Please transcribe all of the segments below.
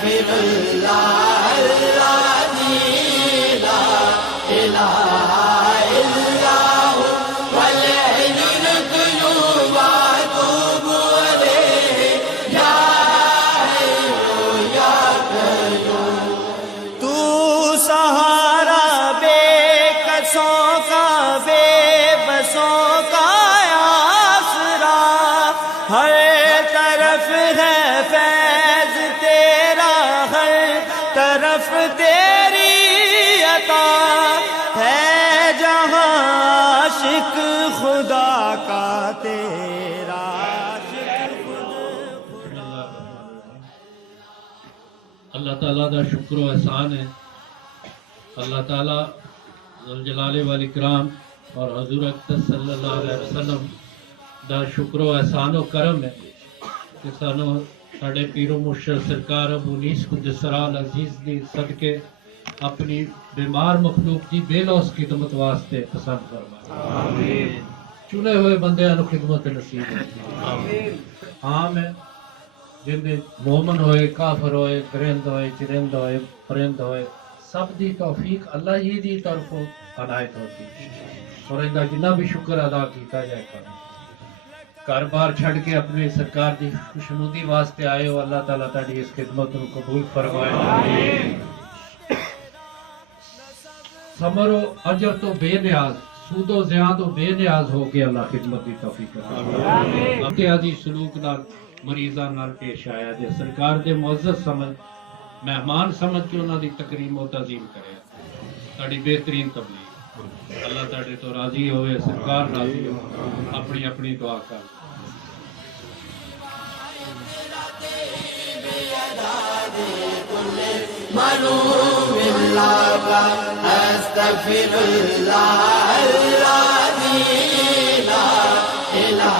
استغفر اللہ الذی لا الہ الا هو والحی القیوم واتوب الیہ یا حی یا قیوم۔ تو سہارا بے کسوں کا، بے بسوں کا آسرا، ہر طرف ہے فیض تیرا، ہر طرف تیری عطا ہے، جہاں عاشق خدا کا تیرا عاشق خدا۔ اللہ تعالیٰ دا شکر و احسان ہے، اللہ تعالیٰ ذوالجلال والاکرام اور حضور اقدس صلی اللہ علیہ وسلم دا شکر و احسان و کرم ہے کہ سانو ساڑے پیر و مرشد سرکار ابو انیس قدس سرہ العزیز دی صدقے اپنی بیمار مخلوق دی بے لوس خدمت واسطے پسند فرمائے۔ چنے ہوئے بندے انو خدمت نصیب ہوتی ہے۔ عام ہے جن دے مومن ہوئے، کافر ہوئے، گرند ہوئے، چرند ہوئے، پرند ہوئے، سب دی توفیق اللہ ہی دی طرف عنایت ہوتی ہے، اور ان کا جنہ بھی شکر ادا کیتا جائے کریں۔ گھر بار چھڑ کے اپنے سرکار دی خوشنودی واسطے آئے ہو، اللہ تعالیٰ تاڑی اس خدمت کو قبول فرمائے۔ ثمر و اجر تو بے نیاز، سود و زیاد و بے نیاز ہو کے اللہ خدمت دی توفیق فرمائے۔ امتیازی سلوک نال مریضاں نال پیش آیا جے، سرکار دے معزز سمجھ مہمان سمجھ کے انہاں دی تکریم و تعظیم کرے، تاڑی بہترین تبلیغ۔ اللہ تعالی تو راضی ہوئے، سرکار راضی ہو، اپنی اپنی دعا کر۔ استغفر اللہ الذی لا الہ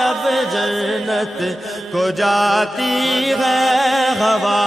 اب جنت کو جاتی ہے ہوا۔